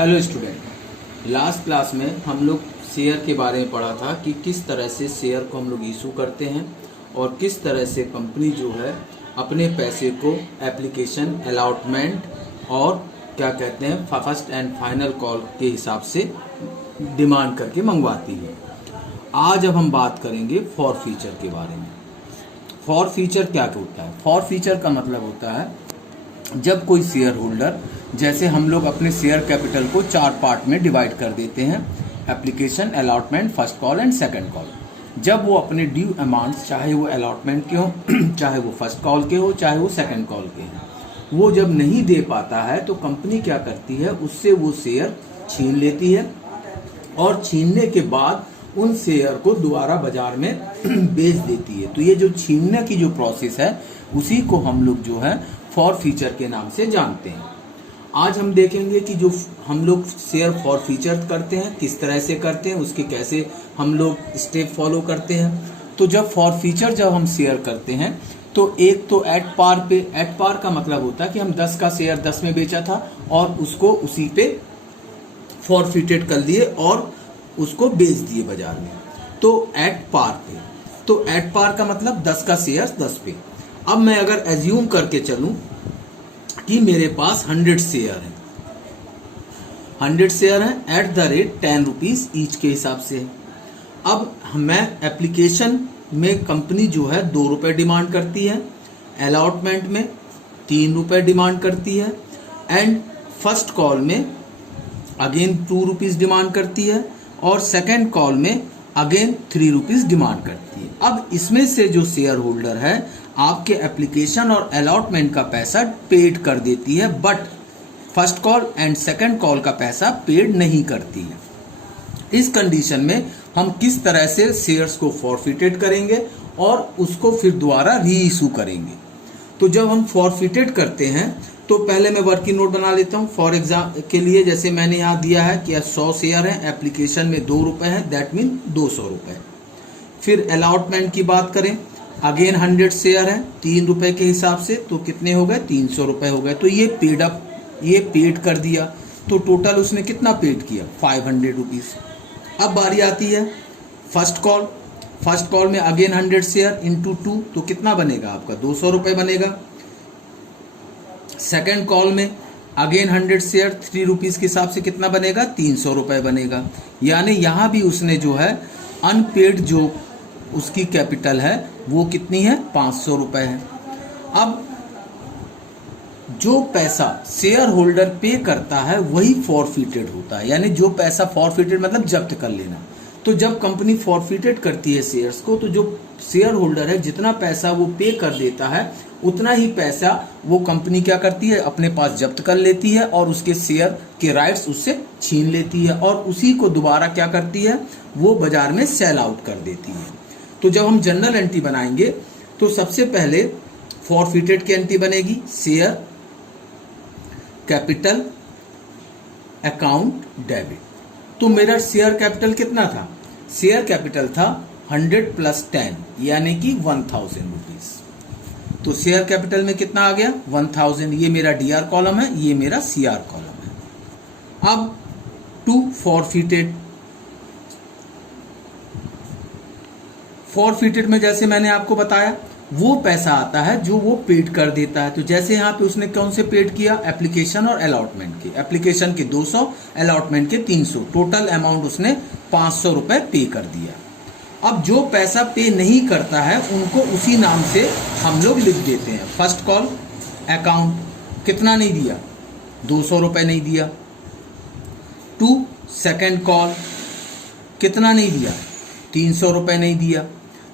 Hello student, last class में हम लोग शेयर के बारे में पढ़ा था कि किस तरह से शेयर को हम लोग इशू करते हैं और किस तरह से कंपनी जो है अपने पैसे को एप्लीकेशन अलॉटमेंट और क्या कहते हैं फर्स्ट एंड फाइनल कॉल के हिसाब से डिमांड करके मंगवाती है। आज अब हम बात करेंगे फॉर फीचर के बारे में। फॉर फीचर क्या होता है? फॉर फीचर का मतलब होता है जब कोई शेयर होल्डर, जैसे हम लोग अपने शेयर कैपिटल को 4 पार्ट में डिवाइड कर देते हैं, application, allotment, first call and second call. जब वो अपने ड्यू अमाउंट्स, चाहे वो अलॉटमेंट के हो, चाहे वो फर्स्ट कॉल के हो, चाहे वो सेकंड कॉल के हो, वो जब नहीं दे पाता है तो कंपनी क्या करती है, उससे वो शेयर छीन लेती है और छीनने के बाद उन शेयर को दोबारा बाजार में बेच देती है। तो ये जो छीनने की जो प्रोसेस है उसी को हम लोग जो है फॉर फीचर के नाम से जानते हैं। आज हम देखेंगे कि जो हम लोग शेयर फॉर फीचर करते हैं किस तरह से करते हैं, उसके कैसे हम लोग स्टेप फॉलो करते हैं। तो जब फॉर फीचर जब हम शेयर करते हैं तो एक तो एट पार पे, एट पार का मतलब होता है कि हम 10 का शेयर 10 में बेचा था और उसको उसी पे फॉरफिटेड कर लिए और उसको बेच दिए बाजार में, तो एट पार पे। तो एट पार का मतलब 10 का शेयर 10 पे। अब मैं अगर एज्यूम करके चलूं कि मेरे पास 100 शेयर है, 100 शेयर है at the rate 10 rupees each के हिसाब से। अब मैं एप्लीकेशन में कंपनी जो है 2 रुपए डिमांड करती है, अलॉटमेंट में 3 रुपए डिमांड करती है एंड फर्स्ट कॉल में अगेन 2 रुपीज डिमांड करती है और सेकेंड कॉल में अगेन 3 रुपीज डिमांड करती है। अब इसमें से जो शेयर होल्डर है आपके एप्लीकेशन और अलॉटमेंट का पैसा पेड कर देती है, but first call and second call का पैसा पेड नहीं करती है। इस कंडीशन में हम किस तरह से शेयर्स को फॉरफिटेड करेंगे और उसको फिर दोबारा री इशू करेंगे। तो जब हम फॉरफिटेड करते हैं तो पहले मैं वर्किंग नोट बना लेता हूँ। फॉर एग्जाम्पल के लिए जैसे मैंने यहाँ दिया है कि 100 शेयर है, एप्लीकेशन में 2 रुपए है, दैट मीन 200 रुपए। फिर अलॉटमेंट की बात करें, अगेन 100 शेयर है 3 रुपए के हिसाब से, तो कितने हो गए? 300 रुपए हो गए। तो ये पेड अप, ये पेड कर दिया, तो टोटल उसने कितना पेड किया? 500 रुपीज। अब बारी आती है फर्स्ट कॉल। फर्स्ट कॉल में अगेन 100 शेयर इंटू 2, तो कितना बनेगा आपका? 200 रुपए बनेगा। सेकेंड कॉल में अगेन 100 शेयर 3 रुपीज के हिसाब से कितना बनेगा? 300 रुपए बनेगा। यानी यहां भी उसने जो है अनपेड जो उसकी कैपिटल है वो कितनी है? 500 रुपए है। अब जो पैसा शेयर होल्डर पे करता है वही फॉरफिटेड होता है, यानी जो पैसा फॉरफिटेड मतलब जब्त कर लेना। तो जब कंपनी फॉरफिटेड करती है शेयर्स को, तो जो शेयर होल्डर है जितना पैसा वो पे कर देता है उतना ही पैसा वो कंपनी क्या करती है? अपने पास जब्त कर लेती है और उसके शेयर के राइट्स उससे छीन लेती है और उसी को दोबारा क्या करती है? वो बाजार में सेल आउट कर देती है। तो जब हम जनरल एंट्री बनाएंगे तो सबसे पहले फॉरफिटेड की एंट्री बनेगी, शेयर कैपिटल अकाउंट डेबिट। तो मेरा शेयर कैपिटल कितना था? शेयर कैपिटल था 100 प्लस 10 यानी कि 1000 रुपीज। तो शेयर कैपिटल में कितना आ गया? 1000। ये मेरा डीआर कॉलम है, ये मेरा सीआर कॉलम है। अब टू फॉरफिटेड। फॉरफिटेड में जैसे मैंने आपको बताया वो पैसा आता है जो वो पेड कर देता है। तो जैसे यहाँ पे उसने कौन से पेड किया? एप्लीकेशन और अलॉटमेंट के। एप्लीकेशन के 200, अलॉटमेंट के 300, टोटल अमाउंट उसने 500 रुपए पे कर दिया। अब जो पैसा पे नहीं करता है उनको उसी नाम से हम लोग लिख देते हैं। फर्स्ट कॉल अकाउंट कितना नहीं दिया? 200 रुपए नहीं दिया। टू सेकेंड कॉल कितना नहीं दिया? 300 रुपए नहीं दिया।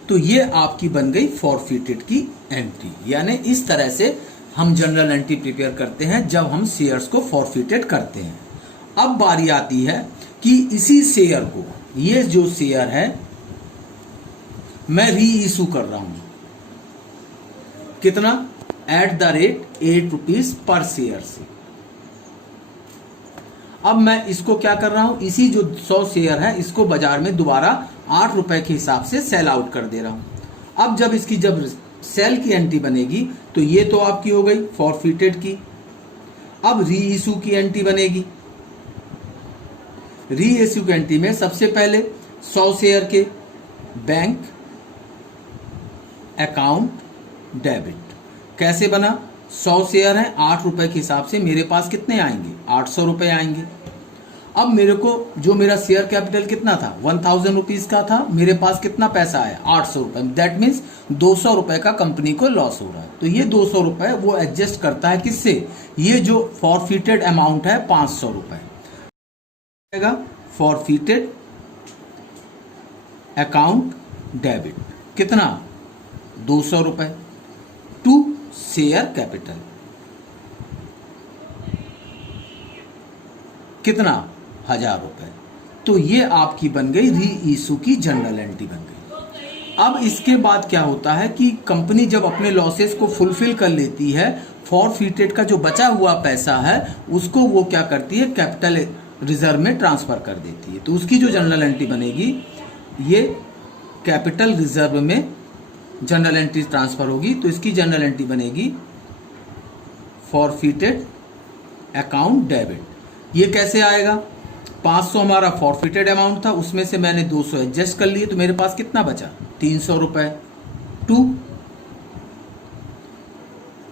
तो ये आपकी बन गई फॉरफिटेड की एंट्री। यानी इस तरह से हम जनरल एंट्री प्रिपेयर करते हैं जब हम शेयर्स को फॉरफिटेड करते हैं। अब बारी आती है कि इसी शेयर को, ये जो शेयर है मैं री इशू कर रहा हूं, कितना? At the rate 8 rupees per share से। अब मैं इसको क्या कर रहा हूं? इसी जो 100 शेयर है इसको बाजार में दोबारा 8 रुपए के हिसाब से सेल आउट कर दे रहा हूं। अब जब इसकी जब सेल की एंट्री बनेगी तो ये तो आपकी हो गई फॉरफिटेड की। अब री इशू की एंट्री बनेगी। री इश्यू की एंट्री में सबसे पहले 100 शेयर के बैंक अकाउंट डेबिट कैसे बना। 100 शेयर हैं, 8 रुपए के हिसाब से मेरे पास कितने आएंगे, 800 रुपए आएंगे। अब मेरे को जो मेरा शेयर कैपिटल कितना था, 1000 रुपीज का था, मेरे पास कितना पैसा आया, 800 रुपए। दैट मीन्स 200 रुपए का कंपनी को लॉस हो रहा है। तो ये 200 रुपए वो एडजस्ट करता है किससे, ये जो फॉरफिटेड अमाउंट है 500 रुपए फॉरफिटेड अकाउंट डेबिट कितना, 200 रुपए टू शेयर कैपिटल कितना, 1000 रुपए। तो ये आपकी बन गई री इशू की जनरल एंट्री बन गई। अब इसके बाद क्या होता है कि कंपनी जब अपने लॉसेस को फुलफिल कर लेती है, फॉरफिटेड का जो बचा हुआ पैसा है उसको वो क्या करती है, कैपिटल रिजर्व में ट्रांसफर कर देती है। तो उसकी जो जनरल एंट्री बनेगी, ये कैपिटल रिजर्व में जनरल एंट्री ट्रांसफर होगी। तो इसकी जनरल एंट्री बनेगी फॉरफिटेड अकाउंट डेबिट। ये कैसे आएगा, 500 हमारा फॉरफिटेड अमाउंट था, उसमें से मैंने 200 एडजस्ट कर लिए, तो मेरे पास कितना बचा, 300 रुपए टू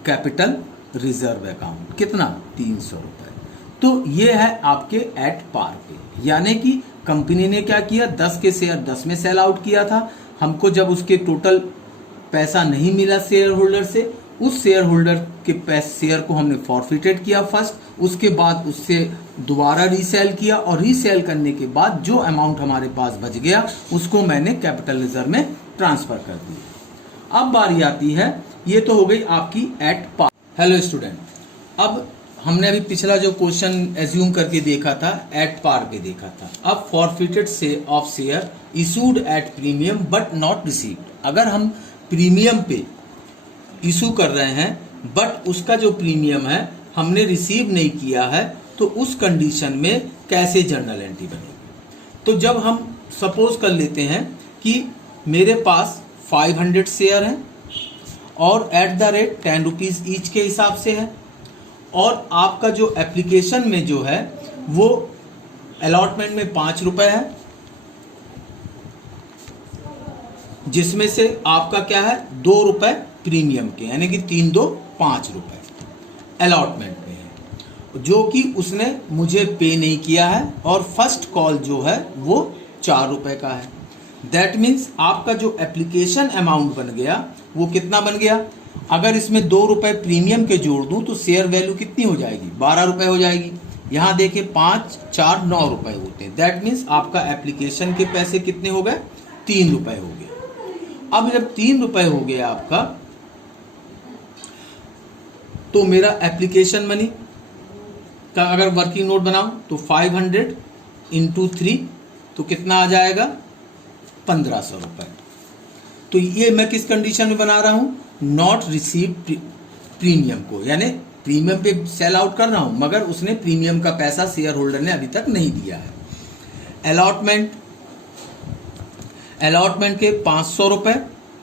कैपिटल रिजर्व अकाउंट कितना, 300 रुपए। तो ये है आपके एट पार पे, यानी कि कंपनी ने क्या किया, 10 के शेयर 10 में सेल आउट किया था। हमको जब उसके टोटल पैसा नहीं मिला शेयर होल्डर से, उस शेयर होल्डर के शेयर को हमने फॉरफिटेड किया फर्स्ट, उसके बाद उससे दोबारा रीसेल किया, और रीसेल करने के बाद जो अमाउंट हमारे पास बच गया उसको मैंने कैपिटल रिजर्व में ट्रांसफर कर दिया। अब बारी आती है, ये तो हो गई आपकी एट पार। हेलो स्टूडेंट, अब हमने अभी पिछला जो क्वेश्चन एज्यूम करके देखा था, एट पार पे देखा था। अब फॉरफिटेड से of share issued at premium but not received. अगर हम प्रीमियम पे इशू कर रहे हैं बट उसका जो प्रीमियम है हमने रिसीव नहीं किया है, तो उस कंडीशन में कैसे जर्नल एंट्री बनेगी। तो जब हम सपोज कर लेते हैं कि मेरे पास 500 शेयर हैं और at the rate 10 rupees each के हिसाब से है, और आपका जो एप्लीकेशन में जो है वो अलॉटमेंट में 5 रुपए है, जिसमें से आपका क्या है 2 रुपए प्रीमियम के, यानी कि 3 2 5 रुपए अलॉटमेंट में है, जो कि उसने मुझे पे नहीं किया है, और फर्स्ट कॉल जो है वो 4 रुपए का है। दैट मीन्स आपका जो एप्लीकेशन अमाउंट बन गया वो कितना बन गया, अगर इसमें 2 रुपए प्रीमियम के जोड़ दूं तो शेयर वैल्यू कितनी हो जाएगी, 12 रुपए हो जाएगी। यहां देखिए 5 4 9 रुपए होते हैं। दैट मीन्स आपका एप्लीकेशन के पैसे कितने हो गए, 3 रुपए हो गए। अब जब 3 रुपए हो गया आपका, तो मेरा एप्लीकेशन मनी का अगर वर्किंग नोट बनाऊं तो 500 इंटू 3 तो कितना आ जाएगा, 1500 रुपए। तो ये मैं किस कंडीशन में बना रहा हूं, नॉट रिसीव प्रीमियम को, यानी प्रीमियम पे सेल आउट कर रहा हूं मगर उसने प्रीमियम का पैसा शेयर होल्डर ने अभी तक नहीं दिया है। अलॉटमेंट के 500 रुपए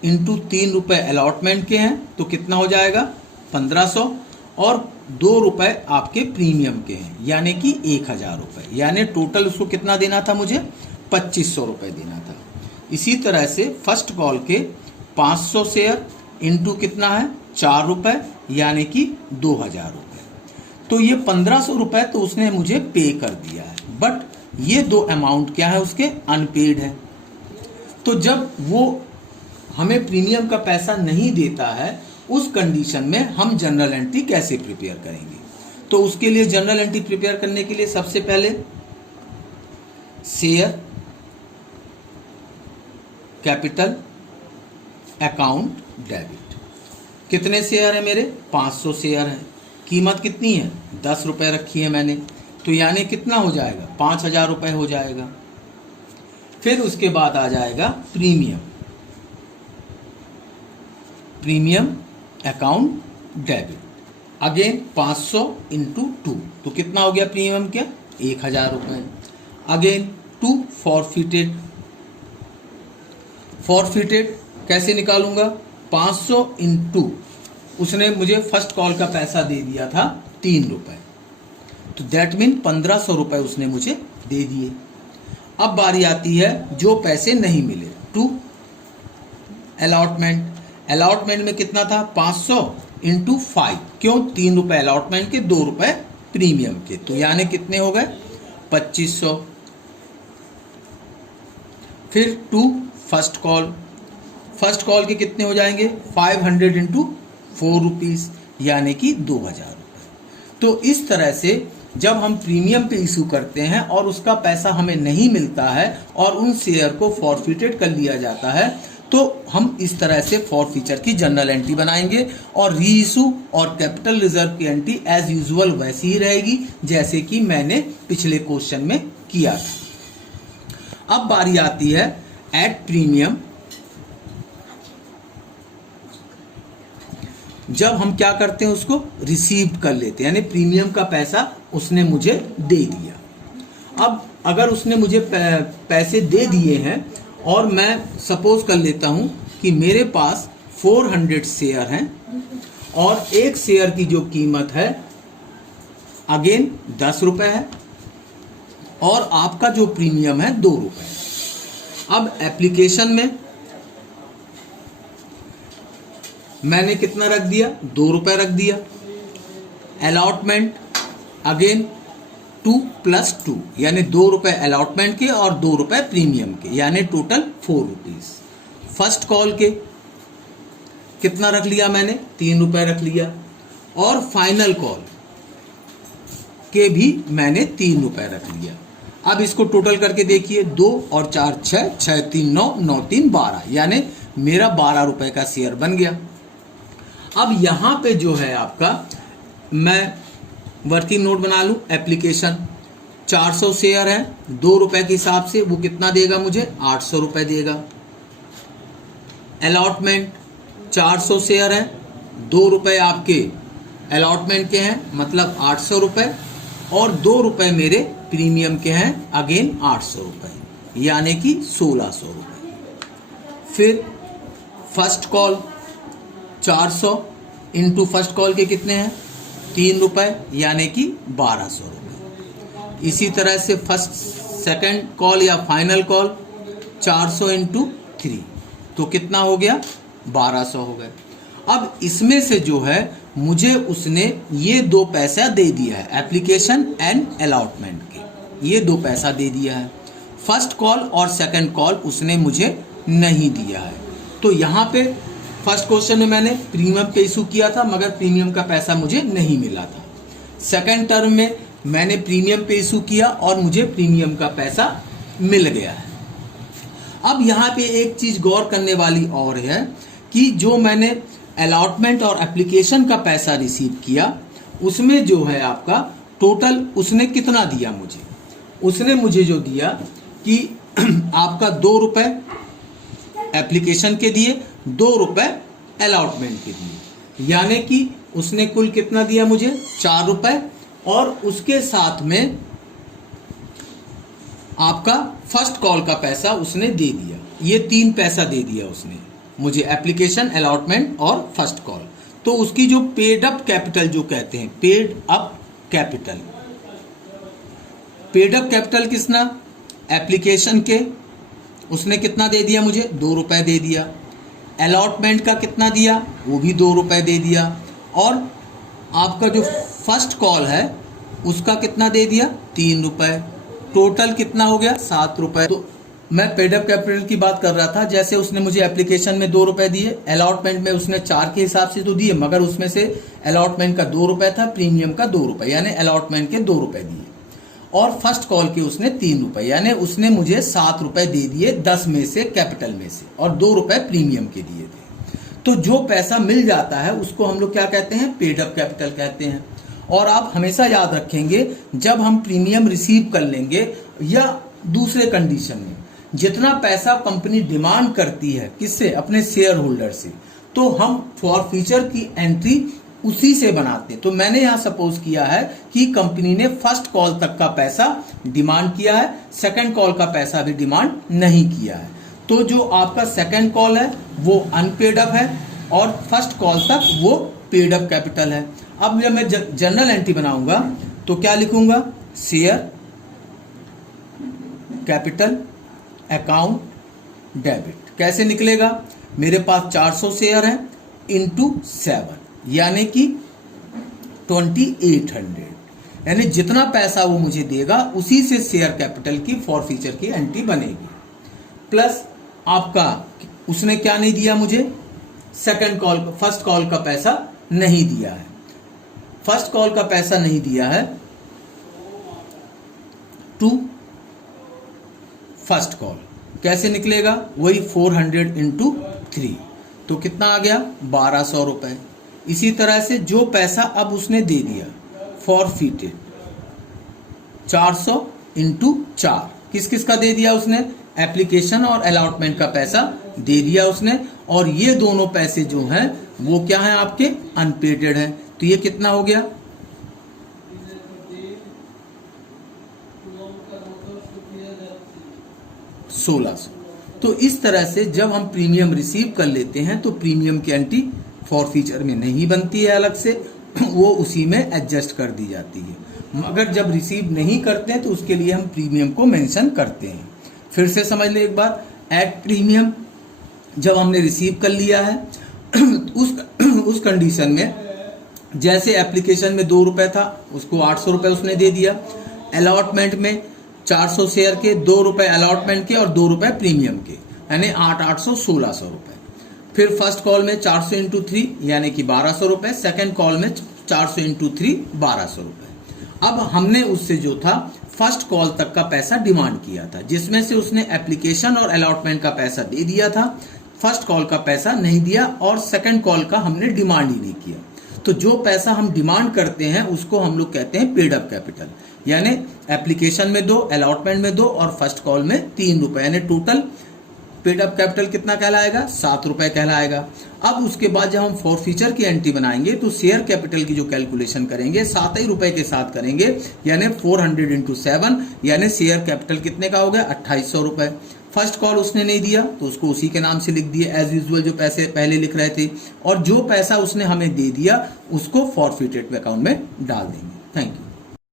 इंटू 3 रुपए अलॉटमेंट के हैं, तो कितना हो जाएगा 1500, और 2 रुपए आपके प्रीमियम के हैं, यानी कि 1000 रुपए, यानी टोटल उसको कितना देना था, मुझे 2500 रुपए देना था। इसी तरह से फर्स्ट कॉल के 500 शेयर इंटू कितना है 4 रुपए, यानी कि 2000 रुपए। तो ये 1500 रुपए तो उसने मुझे पे कर दिया है, बट ये 2 अमाउंट क्या है उसके, अनपेड है। तो जब वो हमें प्रीमियम का पैसा नहीं देता है, उस कंडीशन में हम जनरल एंट्री कैसे प्रिपेयर करेंगे। तो उसके लिए जनरल एंट्री प्रिपेयर करने के लिए सबसे पहले शेयर कैपिटल अकाउंट डेबिट। कितने शेयर है मेरे, 500 शेयर है, कीमत कितनी है 10 रुपए रखी है मैंने, तो यानी कितना हो जाएगा 5000 रुपए हो जाएगा। फिर उसके बाद आ जाएगा premium account debit, again 500 into 2 तो कितना हो गया प्रीमियम क्या, 1000 रुपए। अगेन टू फॉरफिटेड कैसे निकालूंगा, 500 इंटू उसने मुझे फर्स्ट कॉल का पैसा दे दिया था 3 रुपए, तो दैट मीन 1500 रुपए उसने मुझे दे दिए। अब बारी आती है जो पैसे नहीं मिले, टू अलॉटमेंट। अलॉटमेंट में कितना था, 500 इंटू 5, क्यों, 3 रुपए अलॉटमेंट के, 2 रुपए प्रीमियम के, तो यानी कितने हो गए, 2500। फिर to first call, first call के कितने हो जाएंगे, 500 इंटू 4 रुपीज, यानी कि 2000 रुपये। तो इस तरह से जब हम प्रीमियम पे इशू करते हैं और उसका पैसा हमें नहीं मिलता है और उन शेयर को फॉरफिटेड कर लिया जाता है, तो हम इस तरह से फॉरफीचर की जनरल एंट्री बनाएंगे और री इशू और कैपिटल रिजर्व की एंट्री एज यूजुअल वैसी ही रहेगी जैसे कि मैंने पिछले क्वेश्चन में किया था। अब बारी आती है एट प्रीमियम। जब हम क्या करते हैं, उसको रिसीव कर लेते हैं, यानी प्रीमियम का पैसा उसने मुझे दे दिया। अब अगर उसने मुझे पैसे दे दिए हैं और मैं सपोज कर लेता हूं कि मेरे पास 400 शेयर हैं और एक शेयर की जो कीमत है अगेन 10 रुपए है और आपका जो प्रीमियम है 2 रुपए। अब एप्लीकेशन में मैंने कितना रख दिया, 2 रुपए रख दिया। अलॉटमेंट अगेन 2 + 2, यानी 2 रुपए अलॉटमेंट के और 2 रुपए प्रीमियम के, यानी टोटल 4 रुपीज। फर्स्ट कॉल के कितना रख लिया मैंने, 3 रुपए रख लिया। और फाइनल कॉल के भी मैंने 3 रुपए रख लिया। अब इसको टोटल करके देखिए, 2 और 4 6, 6 3 9, 9 3 12, यानी मेरा 12 रुपए का शेयर बन गया। अब यहां पे जो है आपका, मैं वर्किंग नोट बना लूं, एप्लीकेशन 400 शेयर है, 2 रुपए के हिसाब से वो कितना देगा मुझे, 800 रुपए देगा। अलॉटमेंट 400 शेयर है, 2 रुपए आपके अलॉटमेंट के हैं, मतलब 800 रुपए, और 2 रुपए मेरे प्रीमियम के हैं, अगेन 800 रुपए, यानी कि 1600 रुपए। फिर first call 400 into first call के कितने हैं, 3 रुपए, यानी कि 1200 रुपए। इसी तरह से फर्स्ट सेकंड कॉल या फाइनल कॉल 400 इंटू 3, तो कितना हो गया, 1200 हो गए। अब इसमें से जो है मुझे उसने ये 2 पैसा दे दिया है, एप्लीकेशन एंड अलॉटमेंट के, ये 2 पैसा दे दिया है। फर्स्ट कॉल और सेकंड कॉल उसने मुझे नहीं दिया है। तो यहाँ पे फर्स्ट क्वेश्चन में मैंने प्रीमियम पे इशू किया था मगर प्रीमियम का पैसा मुझे नहीं मिला था। सेकंड टर्म में मैंने प्रीमियम पे इशू किया और मुझे प्रीमियम का पैसा मिल गया है। अब यहाँ पे एक चीज गौर करने वाली और है कि जो मैंने अलॉटमेंट और एप्लीकेशन का पैसा रिसीव किया उसमें जो है आपका टोटल उसने कितना दिया मुझे, उसने मुझे जो दिया कि आपका 2 रुपए एप्लीकेशन के दिए, 2 रुपए अलॉटमेंट के दिए, यानी कि उसने कुल कितना दिया मुझे, 4 रुपए, और उसके साथ में आपका फर्स्ट कॉल का पैसा उसने दे दिया। ये 3 पैसा दे दिया उसने मुझे, एप्लीकेशन, अलॉटमेंट और फर्स्ट कॉल। तो उसकी जो पेड अप कैपिटल जो कहते हैं, paid up capital, paid up capital Kisna, application के उसने कितना दे दिया मुझे, 2 रुपए दे दिया। अलॉटमेंट का कितना दिया, वो भी 2 रुपए दे दिया। और आपका जो फर्स्ट कॉल है उसका कितना दे दिया, 3 रुपए। टोटल कितना हो गया, 7 रुपए। तो मैं पेड अप कैपिटल की बात कर रहा था, जैसे उसने मुझे एप्लीकेशन में 2 रुपए दिए, अलॉटमेंट में उसने 4 के हिसाब से तो दिए मगर उसमें से अलॉटमेंट का 2 रुपए था, प्रीमियम का 2 रुपए, यानी अलॉटमेंट के 2 रुपए दिए, और फर्स्ट कॉल के उसने 3 रुपए, यानी उसने मुझे 7 रुपए दे दिए 10 में से, कैपिटल में से, और 2 रुपए प्रीमियम के दिए थे। तो जो पैसा मिल जाता है उसको हम लोग क्या कहते हैं, पेड अप कैपिटल कहते हैं। और आप हमेशा याद रखेंगे, जब हम प्रीमियम रिसीव कर लेंगे या दूसरे कंडीशन में जितना पैसा कंपनी डिमांड करती है, किससे, अपने शेयर होल्डर से, तो हम फॉरफीचर की एंट्री उसी से बनाते। तो मैंने यहां सपोज किया है कि कंपनी ने फर्स्ट कॉल तक का पैसा डिमांड किया है, सेकंड कॉल का पैसा भी डिमांड नहीं किया है। तो जो आपका सेकंड कॉल है वो अनपेड अप है और फर्स्ट कॉल तक वो पेड अप कैपिटल है। अब जब मैं जनरल एंट्री बनाऊंगा तो क्या लिखूंगा, शेयर कैपिटल अकाउंट डेबिट। कैसे निकलेगा? मेरे पास 400 शेयर है इंटू 7 यानी कि 2800, यानी जितना पैसा वो मुझे देगा उसी से शेयर कैपिटल की फॉरफीचर की एंट्री बनेगी। प्लस आपका उसने क्या नहीं दिया मुझे? फर्स्ट कॉल का पैसा नहीं दिया है। फर्स्ट कॉल का पैसा नहीं दिया है टू फर्स्ट कॉल। कैसे निकलेगा? वही 400 इंटू 3, तो कितना आ गया? 1200 रुपए। इसी तरह से जो पैसा अब उसने दे दिया फॉरफीटेड 400 इंटू 4, किस किस का दे दिया उसने? एप्लीकेशन और अलॉटमेंट का पैसा दे दिया उसने, और ये दोनों पैसे जो हैं वो क्या हैं? आपके अनपेडेड हैं। तो ये कितना हो गया? 1600। तो इस तरह से जब हम प्रीमियम रिसीव कर लेते हैं तो प्रीमियम की एंट्री फॉरफीचर में नहीं बनती है अलग से, वो उसी में एडजस्ट कर दी जाती है। मगर जब रिसीव नहीं करते हैं तो उसके लिए हम प्रीमियम को मेंशन करते हैं। फिर से समझ ले एक बार, एट प्रीमियम जब हमने रिसीव कर लिया है उस कंडीशन में जैसे एप्लीकेशन में 2 रुपए था उसको 800 रुपए उसने दे दिया, अलॉटमेंट में 400 शेयर के 2 रुपए अलॉटमेंट के और 2 रुपए प्रीमियम के, यानी 800 1600 रुपए। फिर फर्स्ट कॉल में 400 इंटू 3 यानी कि 1200 रुपए, सेकेंड कॉल में 400 इंटू 3 1200 रुपए। अब हमने उससे जो था फर्स्ट कॉल तक का पैसा डिमांड किया था, जिसमें से उसने एप्लीकेशन और अलॉटमेंट का पैसा दे दिया था, फर्स्ट कॉल का पैसा नहीं दिया और सेकंड कॉल का हमने डिमांड ही नहीं किया। तो जो पैसा हम डिमांड करते हैं उसको हम लोग कहते हैं पेड अप कैपिटल, यानी एप्लीकेशन में 2, अलॉटमेंट में 2 और फर्स्ट कॉल में 3 रुपए, यानी टोटल पेड अप कैपिटल कितना कहलाएगा? 7 रुपए कहलाएगा। अब उसके बाद जब हम फॉरफीचर की एंट्री बनाएंगे तो शेयर कैपिटल की जो कैलकुलेशन करेंगे 7 ही रुपए के साथ करेंगे, यानी 400 इंटू 7, यानी शेयर कैपिटल कितने का हो गया? 2800 रुपए। फर्स्ट कॉल उसने नहीं दिया तो उसको उसी के नाम से लिख दिए एज यूजुअल, जो पैसे पहले लिख रहे थे, और जो पैसा उसने हमें दे दिया उसको फॉरफीटेड अकाउंट में डाल देंगे। Thank you.